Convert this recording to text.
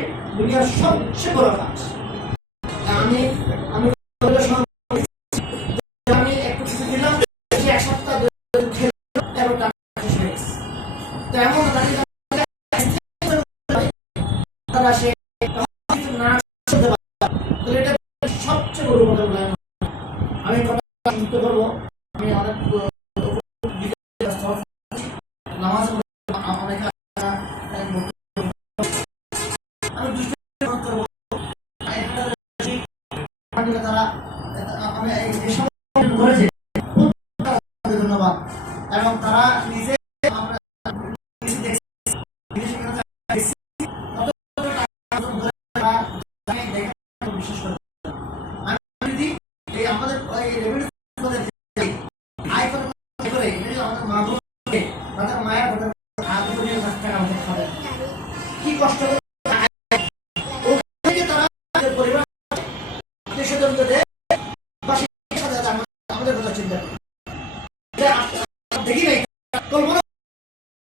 দুনিয়ার সবচেয়ে বড় কাজ। আমি আমি আমি একটু ছুটি দিলাম, এক সপ্তাহ এমন তারা সে না সবচেয়ে বড় কথা। আমি কথা শুনতে পারবো, আমি অনেক নামাজ ধন্যবাদ। এবং তারা নিজে বিশেষ করে আমাদের মায়ের কি কষ্ট পরিবার আমাদের কথা চিন্তা দেখি নাই।